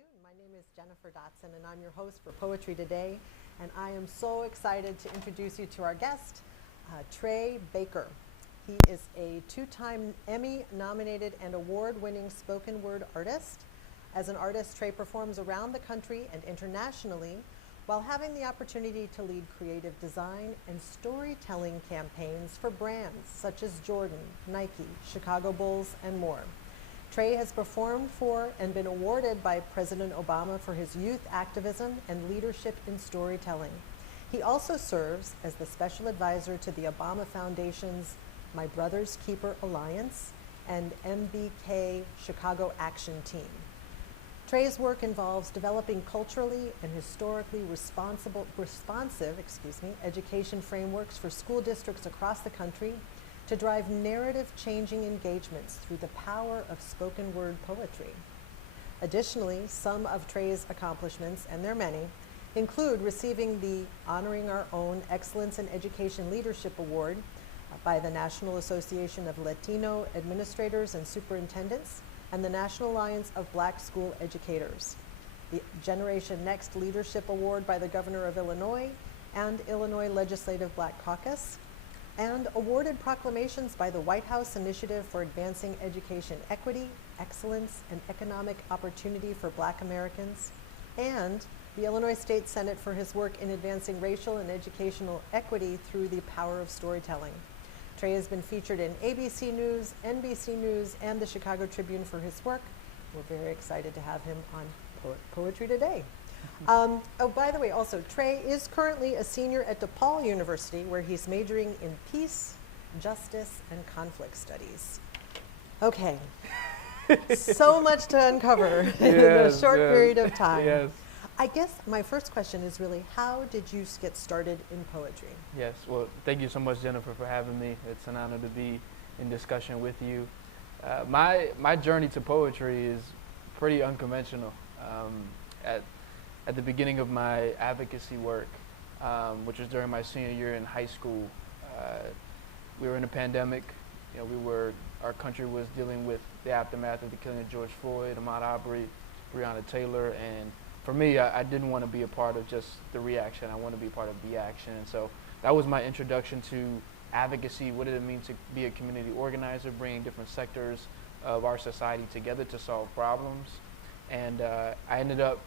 afternoon. My name is Jennifer Dotson, and I'm your host for Poetry Today. And I am so excited to introduce you to our guest, Trey Baker. He is a two-time Emmy-nominated and award-winning spoken word artist. As an artist, Trey performs around the country and internationally while having the opportunity to lead creative design and storytelling campaigns for brands such as Jordan, Nike, Chicago Bulls, and more. Trey has performed for and been awarded by President Obama for his youth activism and leadership in storytelling. He also serves as the special advisor to the Obama Foundation's My Brother's Keeper Alliance and MBK Chicago Action Team. Trey's work involves developing culturally and historically responsive education frameworks for school districts across the country to drive narrative-changing engagements through the power of spoken word poetry. Additionally, some of Trey's accomplishments, and there are many, include receiving the Honoring Our Own Excellence in Education Leadership Award by the National Association of Latino Administrators and Superintendents and the National Alliance of Black School Educators, the Generation Next Leadership Award by the Governor of Illinois and Illinois Legislative Black Caucus, and awarded proclamations by the White House Initiative for Advancing Education Equity, Excellence, and Economic Opportunity for Black Americans, and the Illinois State Senate for his work in advancing racial and educational equity through the power of storytelling. Trey has been featured in ABC News, NBC News, and the Chicago Tribune for his work. We're very excited to have him on Poetry Today. Oh, by the way, also, Trey is currently a senior at DePaul University, where he's majoring in peace, justice, and conflict studies. Okay, so much to uncover in a short period of time. Yes. I guess my first question is really, how did you get started in poetry? Yes, well, thank you so much, Jennifer, for having me. It's an honor to be in discussion with you. My journey to poetry is pretty unconventional. At the beginning of my advocacy work, which was during my senior year in high school, we were in a pandemic. You know, our country was dealing with the aftermath of the killing of George Floyd, Ahmaud Arbery, Breonna Taylor, and for me, I didn't want to be a part of just the reaction. I wanted to be a part of the action, and so that was my introduction to advocacy. What did it mean to be a community organizer, bringing different sectors of our society together to solve problems? And I ended up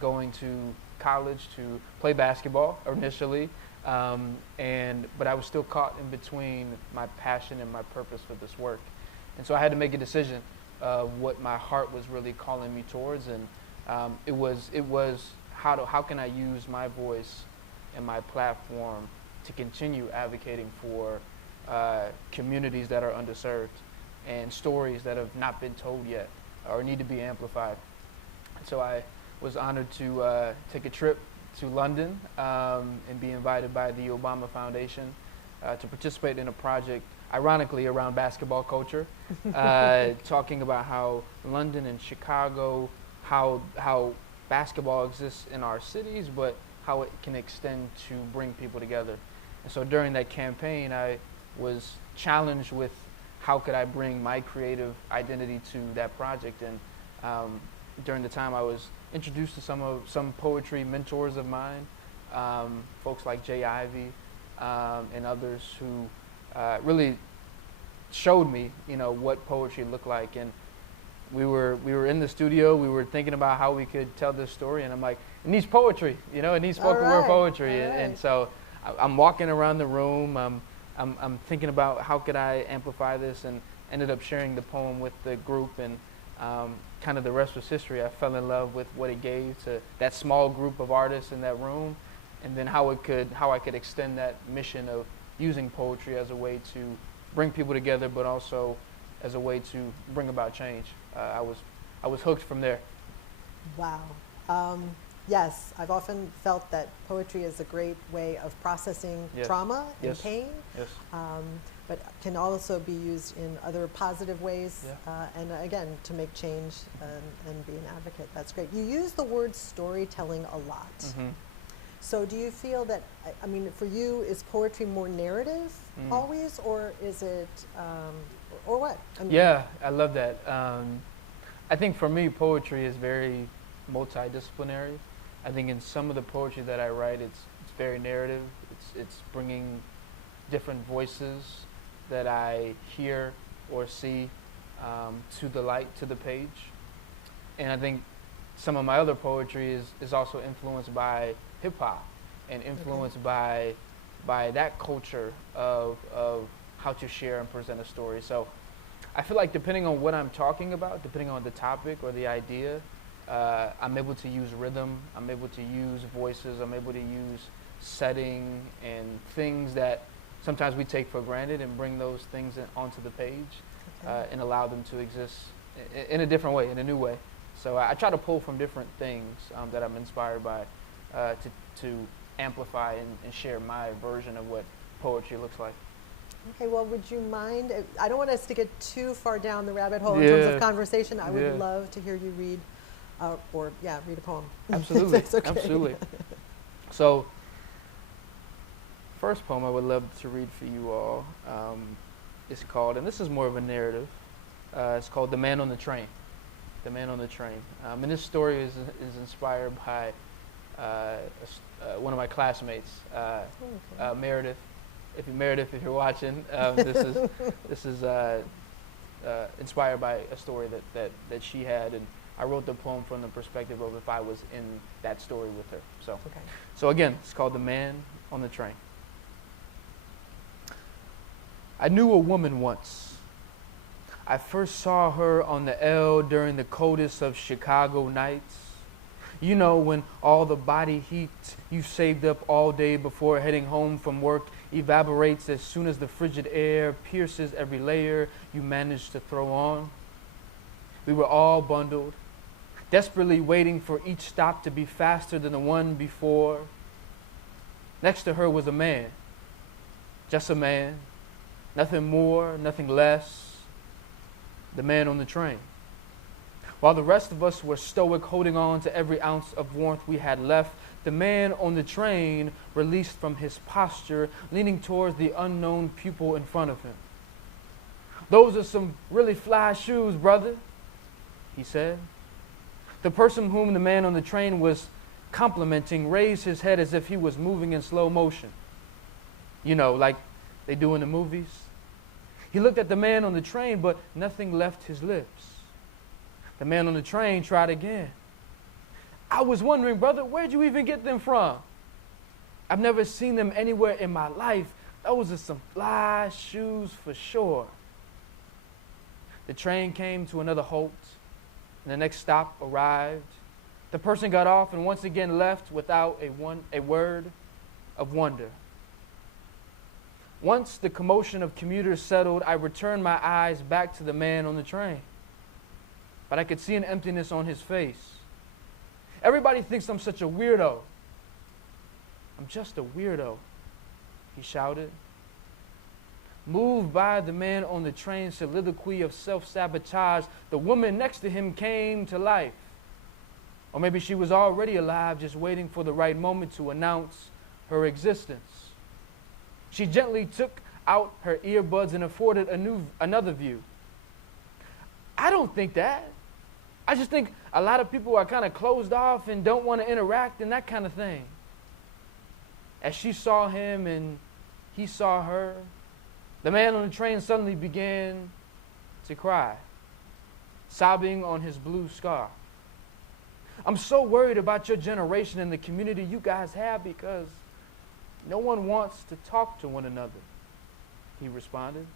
going to college to play basketball initially, but I was still caught in between my passion and my purpose for this work. And so I had to make a decision of what my heart was really calling me towards, and it was how can I use my voice and my platform to continue advocating for communities that are underserved and stories that have not been told yet or need to be amplified. So I was honored to take a trip to London and be invited by the Obama Foundation to participate in a project, ironically, around basketball culture, talking about how London and Chicago, how basketball exists in our cities, but how it can extend to bring people together. And so during that campaign, I was challenged with how could I bring my creative identity to that project. And during the time, I was introduced to some poetry mentors of mine, folks like Jay Ivey and others who really showed me, what poetry looked like. And we were in the studio. We were thinking about how we could tell this story, and I'm like, it needs poetry, it needs spoken word poetry. And so I'm walking around the room. I'm thinking about how could I amplify this, and ended up sharing the poem with the group, and kind of the rest was history. I fell in love with what it gave to that small group of artists in that room, and then how I could extend that mission of using poetry as a way to bring people together, but also as a way to bring about change. I was hooked from there. Wow. Yes, I've often felt that poetry is a great way of processing trauma and pain, but can also be used in other positive ways, and again, to make change and be an advocate. That's great. You use the word storytelling a lot. Mm-hmm. So do you feel that, I mean, for you, is poetry more narrative always, or is it, or what? Yeah, I love that. I think for me, poetry is very multidisciplinary. I think in some of the poetry that I write, it's very narrative. It's bringing different voices that I hear or see to the light, to the page. And I think some of my other poetry is also influenced by hip hop and influenced by that culture of how to share and present a story. So I feel like depending on what I'm talking about, depending on the topic or the idea, I'm able to use rhythm, I'm able to use voices, I'm able to use setting and things that sometimes we take for granted and bring those things onto the page and allow them to exist in a different way, in a new way. So I try to pull from different things that I'm inspired by to amplify and share my version of what poetry looks like. Okay, well, would you mind, I don't want us to get too far down the rabbit hole in terms of conversation. I would love to hear you read, read a poem. Absolutely, Okay. Absolutely. So, first poem I would love to read for you all is called, and this is more of a narrative, it's called The Man on the Train. The Man on the Train. And this story is inspired by one of my classmates, Meredith. Meredith, if you're watching, this is inspired by a story that she had, and I wrote the poem from the perspective of if I was in that story with her. So again, it's called The Man on the Train. I knew a woman once. I first saw her on the L during the coldest of Chicago nights. You know, when all the body heat you've saved up all day before heading home from work evaporates as soon as the frigid air pierces every layer you managed to throw on. We were all bundled, desperately waiting for each stop to be faster than the one before. Next to her was a man, just a man, nothing more, nothing less. The man on the train. While the rest of us were stoic, holding on to every ounce of warmth we had left, the man on the train released from his posture, leaning towards the unknown pupil in front of him. "Those are some really fly shoes, brother," he said. The person whom the man on the train was complimenting raised his head as if he was moving in slow motion. You know, like they do in the movies. He looked at the man on the train, but nothing left his lips. The man on the train tried again. "I was wondering, brother, where'd you even get them from? I've never seen them anywhere in my life. Those are some fly shoes for sure." The train came to another halt, and the next stop arrived. The person got off and once again left without a word of wonder. Once the commotion of commuters settled, I returned my eyes back to the man on the train. But I could see an emptiness on his face. "Everybody thinks I'm such a weirdo." "I'm just a weirdo," he shouted. Moved by the man on the train's soliloquy of self-sabotage, the woman next to him came to life. Or maybe she was already alive, just waiting for the right moment to announce her existence. She gently took out her earbuds and afforded another view. "I don't think that. I just think a lot of people are kind of closed off and don't want to interact and that kind of thing." As she saw him and he saw her, the man on the train suddenly began to cry, sobbing on his blue scarf. "I'm so worried about your generation and the community you guys have because no one wants to talk to one another," he responded.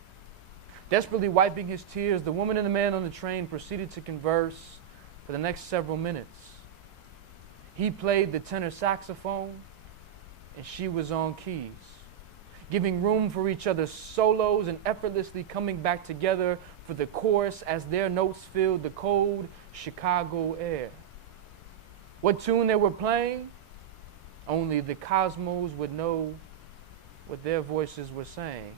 Desperately wiping his tears, the woman and the man on the train proceeded to converse for the next several minutes. He played the tenor saxophone, and she was on keys, giving room for each other's solos and effortlessly coming back together for the chorus as their notes filled the cold Chicago air. What tune they were playing? Only the cosmos would know what their voices were saying.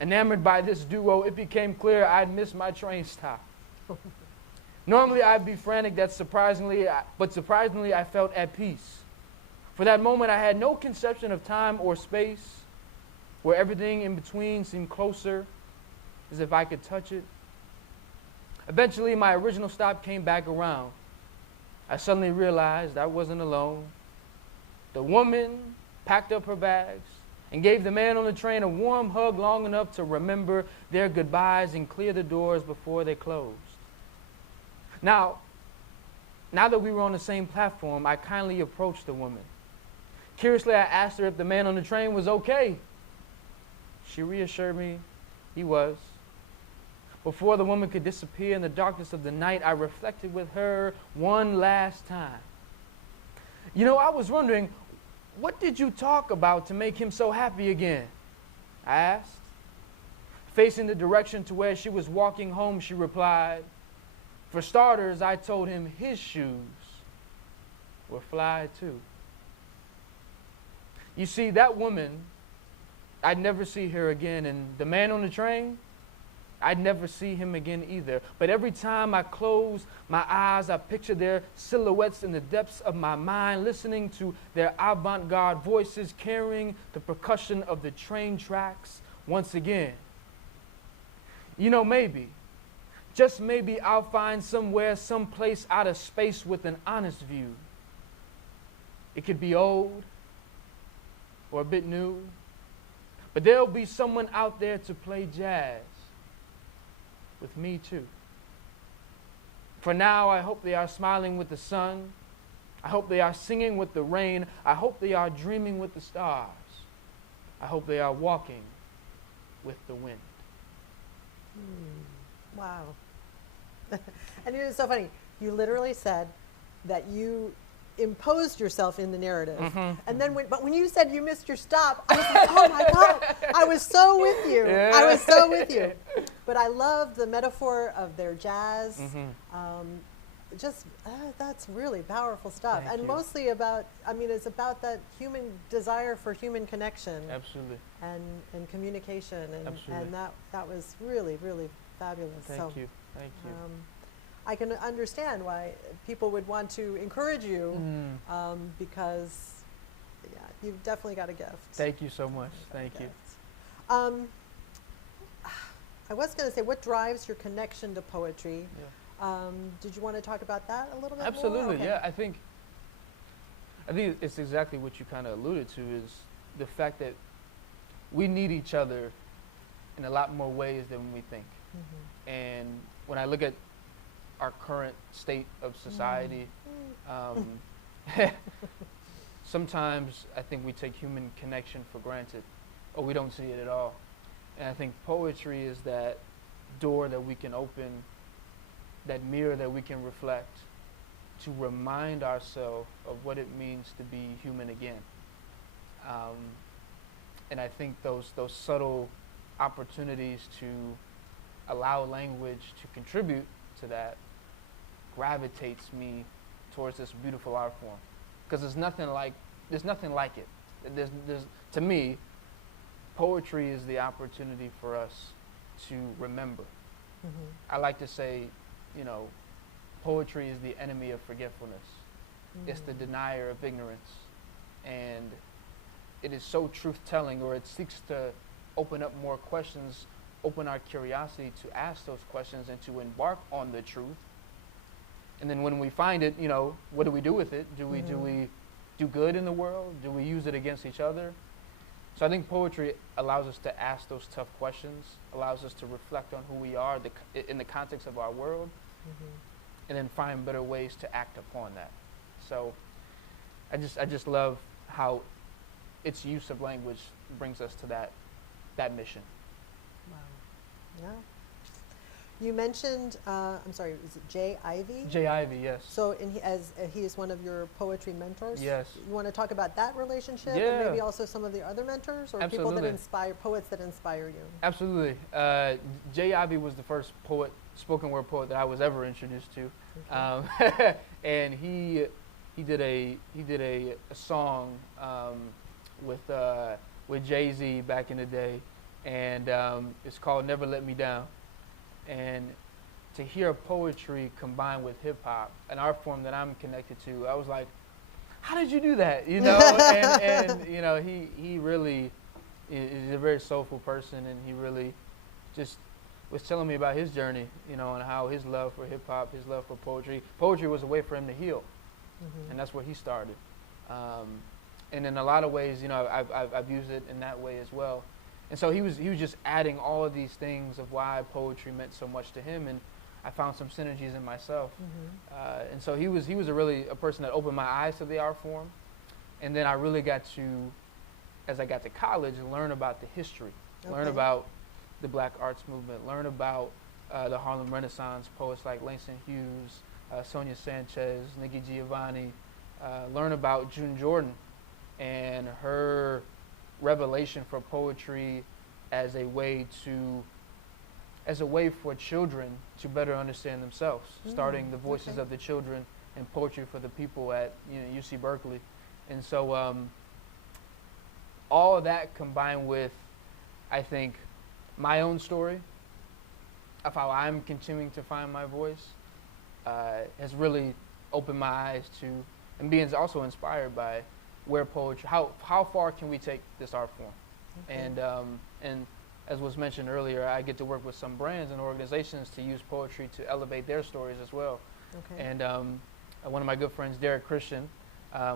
Enamored by this duo, it became clear I'd missed my train stop. Normally I'd be frantic, but surprisingly I felt at peace. For that moment I had no conception of time or space, where everything in between seemed closer, as if I could touch it. Eventually my original stop came back around. I suddenly realized I wasn't alone. The woman packed up her bags and gave the man on the train a warm hug long enough to remember their goodbyes and clear the doors before they closed. Now that we were on the same platform, I kindly approached the woman. Curiously, I asked her if the man on the train was okay. She reassured me he was. Before the woman could disappear in the darkness of the night, I reflected with her one last time. I was wondering, what did you talk about to make him so happy again? I asked. Facing the direction to where she was walking home, she replied, for starters, I told him his shoes were fly too. You see, that woman, I'd never see her again, and the man on the train, I'd never see him again either. But every time I close my eyes, I picture their silhouettes in the depths of my mind, listening to their avant-garde voices carrying the percussion of the train tracks once again. Maybe, just maybe I'll find somewhere, someplace out of space with an honest view. It could be old or a bit new, but there'll be someone out there to play jazz with me too. For now, I hope they are smiling with the sun. I hope they are singing with the rain. I hope they are dreaming with the stars. I hope they are walking with the wind. Wow. And it was so funny. You literally said that you imposed yourself in the narrative. And then when you said you missed your stop, I was like, oh my God, I was so with you. Yeah. I was so with you. But I love the metaphor of their jazz. That's really powerful stuff. Thank you. Mostly about, it's about that human desire for human connection. Absolutely. And communication. Absolutely. And that was really, really fabulous. Thank you. I can understand why people would want to encourage you because, you've definitely got a gift. Thank you so much. Thank you. I was going to say, what drives your connection to poetry? Yeah. Did you want to talk about that a little bit Absolutely, more? Okay. yeah. I think it's exactly what you kind of alluded to, is the fact that we need each other in a lot more ways than we think. And when I look at our current state of society, sometimes I think we take human connection for granted, or we don't see it at all. And I think poetry is that door that we can open, that mirror that we can reflect, to remind ourselves of what it means to be human again. And I think those subtle opportunities to allow language to contribute to that gravitates me towards this beautiful art form, because there's nothing like it. To me, poetry is the opportunity for us to remember. I like to say, poetry is the enemy of forgetfulness. It's the denier of ignorance, and it is so truth-telling, or it seeks to open up more questions, open our curiosity to ask those questions and to embark on the truth. And then when we find it, what do we do with it? Do we do good in the world? Do we use it against each other? So I think poetry allows us to ask those tough questions, allows us to reflect on who we are in the context of our world, and then find better ways to act upon that. So I just love how its use of language brings us to that mission. Wow. Yeah. You mentioned, I'm sorry, is it Jay Ivey? Jay Ivey, yes. So he is one of your poetry mentors? Yes. You want to talk about that relationship? Yeah. And maybe also some of the other mentors or Absolutely. people that inspire, poets that inspire you? Absolutely. Jay Ivey was the first spoken word poet that I was ever introduced to. Okay. And he did a song with Jay-Z back in the day, and it's called Never Let Me Down. And to hear poetry combined with hip hop, an art form that I'm connected to, I was like, how did you do that? and he really is a very soulful person, and he really just was telling me about his journey, you know, and how his love for hip hop, his love for poetry. Poetry was a way for him to heal, and that's where he started. And in a lot of ways, you know, I've used it in that way as well. And so he was just adding all of these things of why poetry meant so much to him, and I found some synergies in myself. And so he was a person that opened my eyes to the art form, and then I really got to, as I got to college, learn about the history, learn about the Black arts movement, learn about the Harlem Renaissance, poets like Langston Hughes, Sonia Sanchez, Nikki Giovanni, learn about June Jordan and her revelation for poetry as a way for children to better understand themselves, starting the voices of the children and poetry for the people at UC Berkeley. And so all of that combined with, I think, my own story of how I'm continuing to find my voice has really opened my eyes to, and being also inspired by where poetry, how far can we take this art form? And as was mentioned earlier, I get to work with some brands and organizations to use poetry to elevate their stories as well. And one of my good friends, Derek Christian,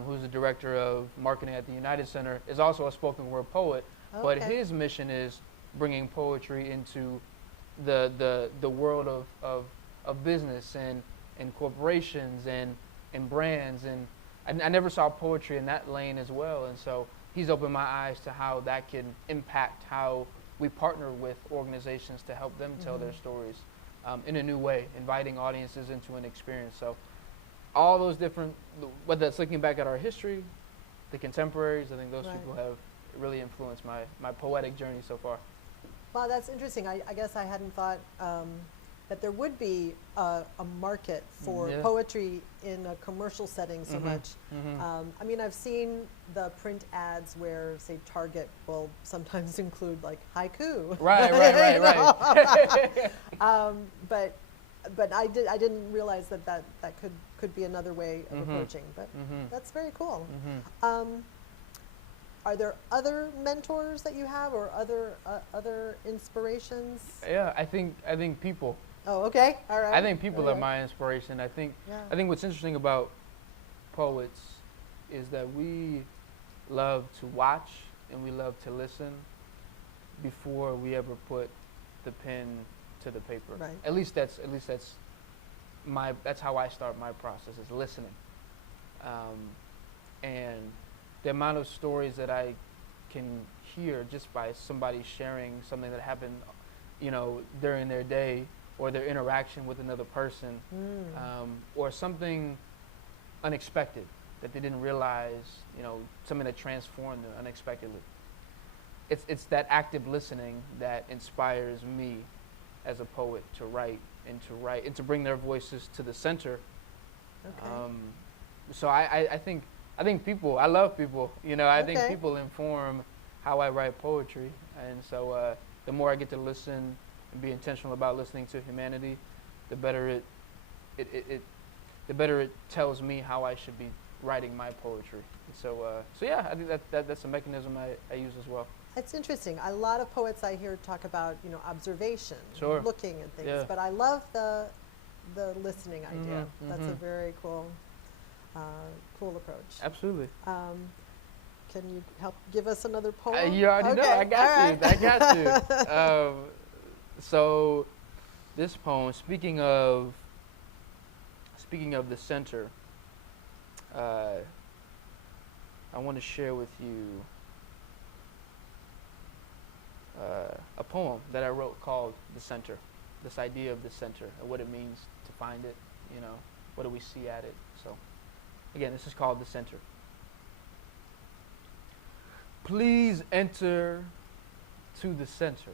who's the director of marketing at the United Center, is also a spoken word poet, but his mission is bringing poetry into the world of business and corporations and brands, and I never saw poetry in that lane as well, and so he's opened my eyes to how that can impact how we partner with organizations to help them tell their stories in a new way, inviting audiences into an experience. So all those different, whether it's looking back at our history, the contemporaries, I think those people have really influenced my poetic journey so far. Wow, that's interesting. I guess I hadn't thought that there would be a market for poetry in a commercial setting so much. I mean, I've seen the print ads where, say, Target will sometimes include like haiku. Right. But I didn't realize that could be another way of approaching. But that's very cool. Are there other mentors that you have, or other inspirations? Yeah, I think people. Oh, okay, all right. I think people are my inspiration. I think what's interesting about poets is that we love to watch and we love to listen before we ever put the pen to the paper. Right. At least that's how I start my process, is listening. And the amount of stories that I can hear just by somebody sharing something that happened, during their day, or their interaction with another person, or something unexpected that they didn't realize, something that transformed them unexpectedly. It's that active listening that inspires me as a poet to write and to bring their voices to the center. So I think people, I love people, I think people inform how I write poetry. And so the more I get to listen and be intentional about listening to humanity, the better it tells me how I should be writing my poetry. So yeah, I think that's a mechanism I use as well. It's interesting. A lot of poets I hear talk about, observation, looking at things, but I love the listening idea. That's a very cool approach. Absolutely. Can you help give us another poem? You already know. I got you. So this poem, speaking of the center, I want to share with you a poem that I wrote called The Center, this idea of the center and what it means to find it, what do we see at it. So again, this is called The Center. Please enter to the center.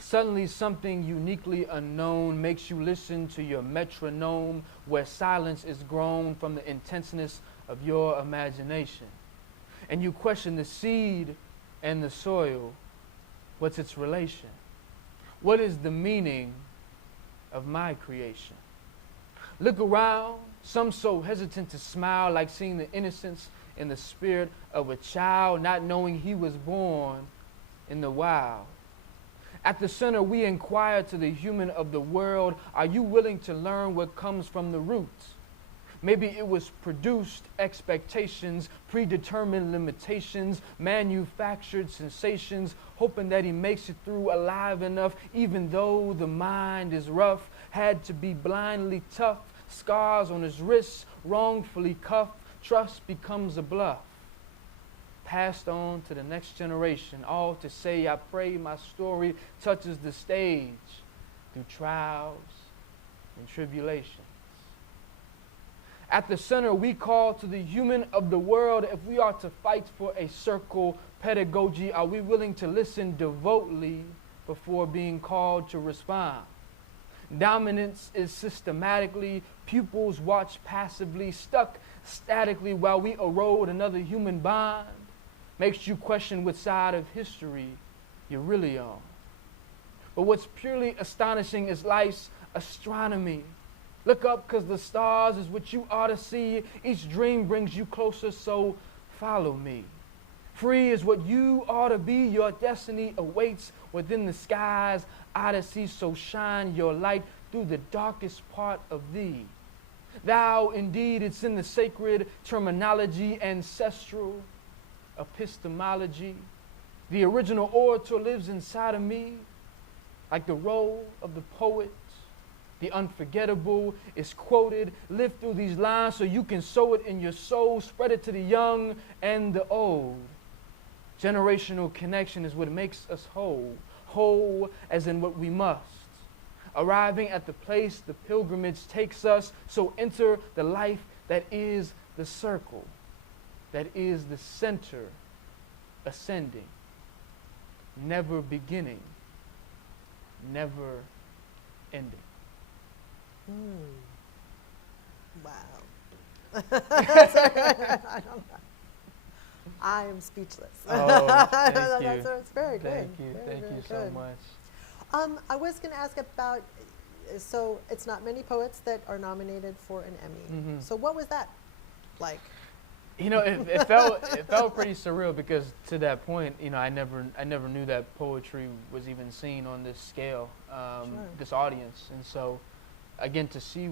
Suddenly something uniquely unknown makes you listen to your metronome, where silence is grown from the intenseness of your imagination. And you question the seed and the soil. What's its relation? What is the meaning of my creation? Look around, some so hesitant to smile, like seeing the innocence in the spirit of a child, not knowing he was born in the wild. At the center, we inquire to the human of the world, are you willing to learn what comes from the roots? Maybe it was produced expectations, predetermined limitations, manufactured sensations, hoping that he makes it through alive enough, even though the mind is rough, had to be blindly tough, scars on his wrists, wrongfully cuffed, trust becomes a bluff. Passed on to the next generation, all to say, I pray my story touches the stage through trials and tribulations. At the center, we call to the human of the world. If we are to fight for a circle pedagogy, are we willing to listen devotedly before being called to respond? Dominance is systematically, pupils watch passively, stuck statically while we erode another human bond. Makes you question what side of history you're really on. But what's purely astonishing is life's astronomy. Look up, because the stars is what you ought to see. Each dream brings you closer, so follow me. Free is what you ought to be. Your destiny awaits within the skies. Odyssey, so shine your light through the darkest part of thee. Thou, indeed, it's in the sacred terminology, ancestral epistemology. The original orator lives inside of me, like the role of the poet. The unforgettable is quoted. Live through these lines so you can sow it in your soul. Spread it to the young and the old. Generational connection is what makes us whole. Whole as in what we must. Arriving at the place the pilgrimage takes us. So enter the life that is the circle. That is the center. Ascending. Never beginning. Never ending. Wow. I am speechless. Oh, thank you. That's very good. Thank you. Very, Thank very you good. so much. I was going to ask about, so it's not many poets that are nominated for an Emmy. Mhm. So what was that like? You know, it felt pretty surreal because to that point, you know, I never knew that poetry was even seen on this scale, Sure. this audience, and so again to see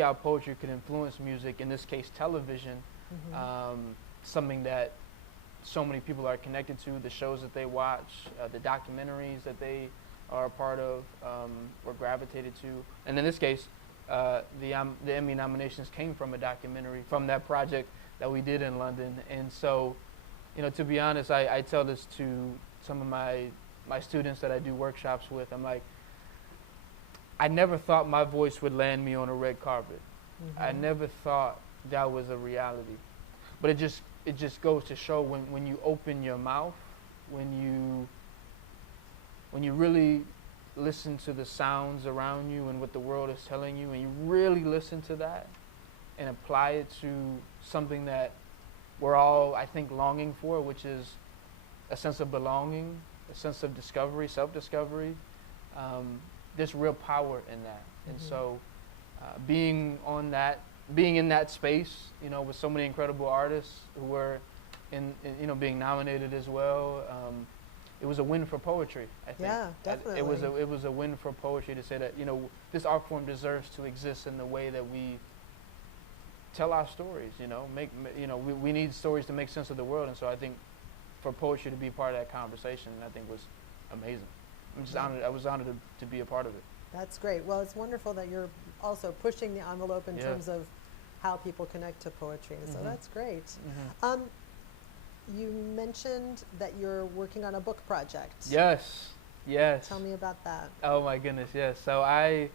how poetry could influence music, in this case television, something that so many people are connected to, the shows that they watch, the documentaries that they are a part of, or gravitated to, and in this case, the Emmy nominations came from a documentary from that project that we did in London. And so, you know, to be honest, I tell this to some of my students that I do workshops with. I'm like, I never thought my voice would land me on a red carpet. I never thought that was a reality. But it just goes to show when you open your mouth, when you really listen to the sounds around you and what the world is telling you, and you really listen to that and apply it to something that we're all, I think, longing for, which is a sense of belonging, a sense of discovery, self-discovery. There's real power in that. And so being in that space, you know, with so many incredible artists who were you know, being nominated as well, it was a win for poetry, I think. Yeah, definitely. It was a win for poetry to say that, you know, this art form deserves to exist in the way that we tell our stories, you know. We need stories to make sense of the world, and so I think for poetry to be part of that conversation, I think was amazing. I'm just honored. I was honored to be a part of it. That's great. Well, it's wonderful that you're also pushing the envelope in Yeah. terms of how people connect to poetry, and so that's great. You mentioned that you're working on a book project. Yes. Tell me about that. Oh my goodness, yes. So I've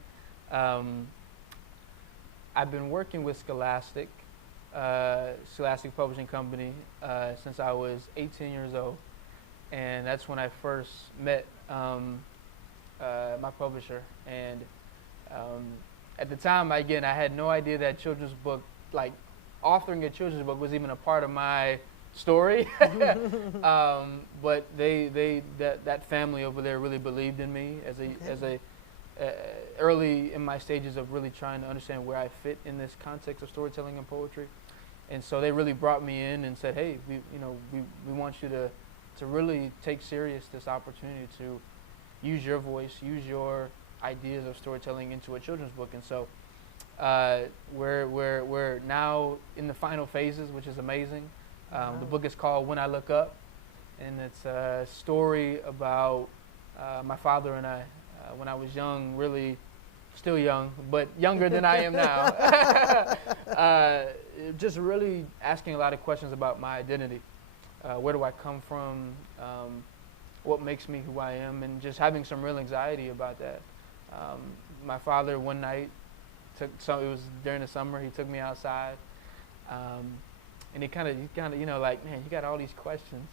been working with Scholastic Publishing Company, since I was 18 years old, and that's when I first met my publisher. And at the time, I had no idea that children's book, like authoring a children's book, was even a part of my story. But that family over there really believed in me as a early in my stages of really trying to understand where I fit in this context of storytelling and poetry. And so they really brought me in and said, hey, we want you to really take serious this opportunity to use your voice, use your ideas of storytelling into a children's book. And so we're now in the final phases, which is amazing. The book is called When I Look Up, and it's a story about my father and I when I was young, really still young, but younger than I am now. Just really asking a lot of questions about my identity. Where do I come from? What makes me who I am? And just having some real anxiety about that. My father one night it was during the summer, he took me outside, and he kind of, like, man, you got all these questions,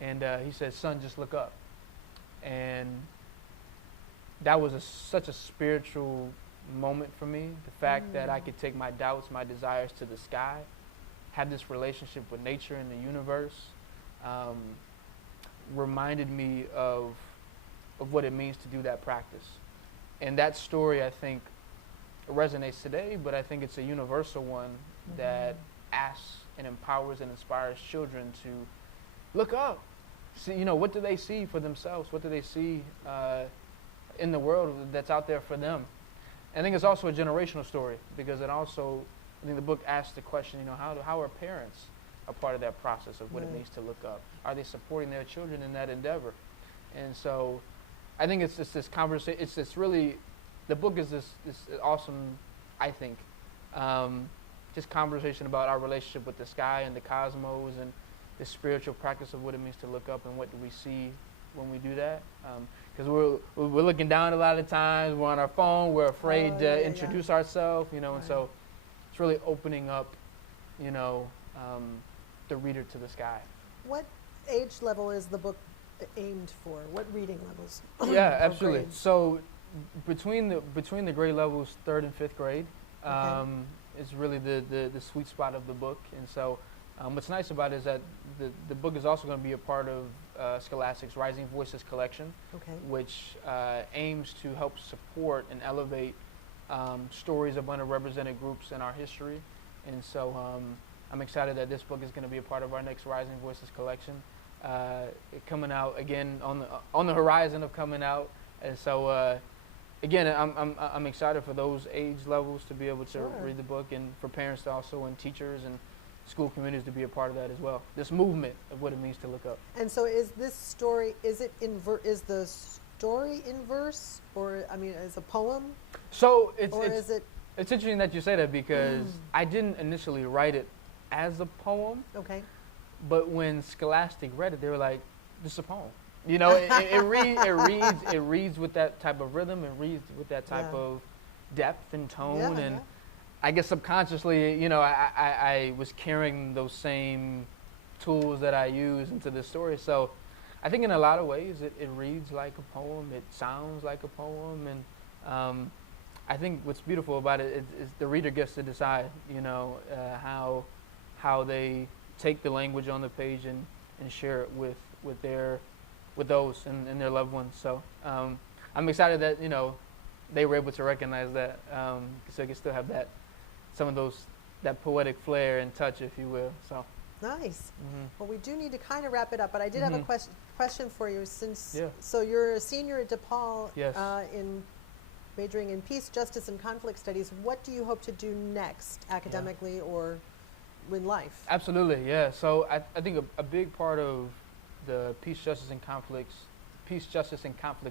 and he said, son, just look up. And that was such a spiritual moment for me. The fact that I could take my doubts, my desires to the sky, have this relationship with nature and the universe, reminded me of what it means to do that practice. And that story, I think, resonates today, but I think it's a universal one that asks and empowers and inspires children to look up. See, what do they see for themselves? What do they see in the world that's out there for them? I think it's also a generational story, because I think the book asks the question, how are parents a part of that process of what it means to look up? Are they supporting their children in that endeavor? And so I think it's just this conversation, the book is this awesome, I think, just conversation about our relationship with the sky and the cosmos and the spiritual practice of what it means to look up and what do we see when we do that. Because we're looking down a lot of times, we're on our phone, we're afraid to introduce ourselves, and so it's really opening up, the reader to the sky. What age level is the book aimed for? What reading levels? Yeah, absolutely. So between the grade levels 3rd and 5th grade is really the sweet spot of the book. And so what's nice about it is that the book is also going to be a part of Scholastic's Rising Voices collection, which aims to help support and elevate stories of underrepresented groups in our history. And so I'm excited that this book is going to be a part of our next Rising Voices collection. Coming out again on the horizon of coming out. And so again, I'm excited for those age levels to be able to read the book, and for parents to also, and teachers and school communities to be a part of that as well. This movement of what it means to look up. And so is this story, is the story in verse, or is a poem? So it's interesting that you say that, because I didn't initially write it as a poem. Okay. But when Scholastic read it, they were like, "This is a poem." It reads with that type of rhythm. It reads with that type of depth and tone. And I guess subconsciously, I was carrying those same tools that I use into this story. So I think in a lot of ways, it reads like a poem. It sounds like a poem. And I think what's beautiful about it is the reader gets to decide, how they take the language on the page and share it with those and their loved ones. So I'm excited that they were able to recognize that, so they can still have that poetic flair and touch, if you will. So nice. Well, we do need to kind of wrap it up, but I did have a question for you. So you're a senior at DePaul, in majoring in peace, justice, and conflict studies. What do you hope to do next, academically or in life? Absolutely, yeah. So I think a big part of the Peace, Justice, and Conflict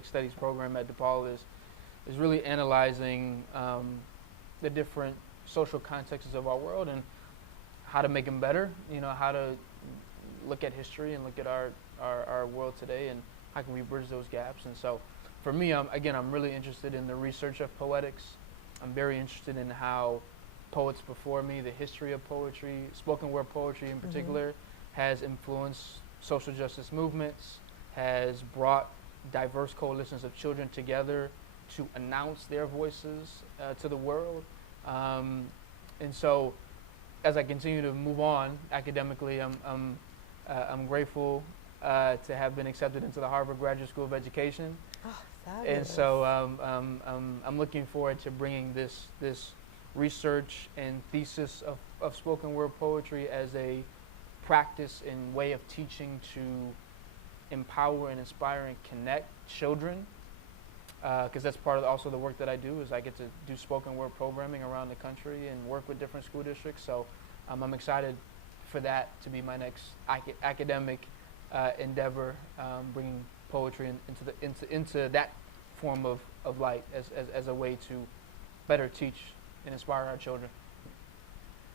Studies program at DePaul is really analyzing the different social contexts of our world and how to make them better. How to look at history and look at our world today, and how can we bridge those gaps. And so, for me, I'm really interested in the research of poetics. I'm very interested in how poets before me, the history of poetry, spoken word poetry in particular, has influenced social justice movements, has brought diverse coalitions of children together to announce their voices to the world. And so, as I continue to move on academically, I'm grateful to have been accepted into the Harvard Graduate School of Education. Oh, fabulous. And so I'm looking forward to bringing this research and thesis of spoken word poetry as a practice and way of teaching to empower and inspire and connect children, because that's part of also the work that I do, is I get to do spoken word programming around the country and work with different school districts. So I'm excited for that to be my next academic endeavor, bringing poetry into that form of light as a way to better teach and inspire our children.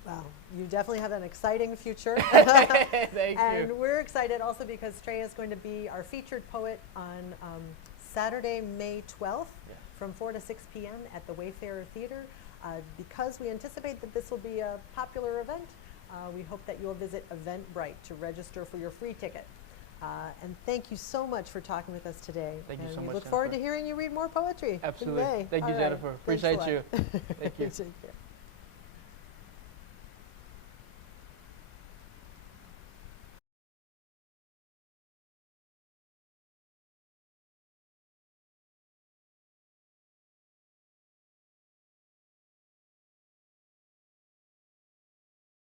Wow, you definitely have an exciting future. Thank And you. we're excited also because Trey is going to be our featured poet on Saturday, May 12th Yeah. from 4 to 6 p.m. at the Wayfair Theater. Because we anticipate that this will be a popular event, we hope that you'll visit Eventbrite to register for your free ticket. And thank you so much for talking with us today. Thank you and so we much, look forward to Jennifer. hearing you read more poetry. Absolutely. Convey. Thank you, All right. Jennifer. Thanks a Appreciate lot. you. Thank you. Take care.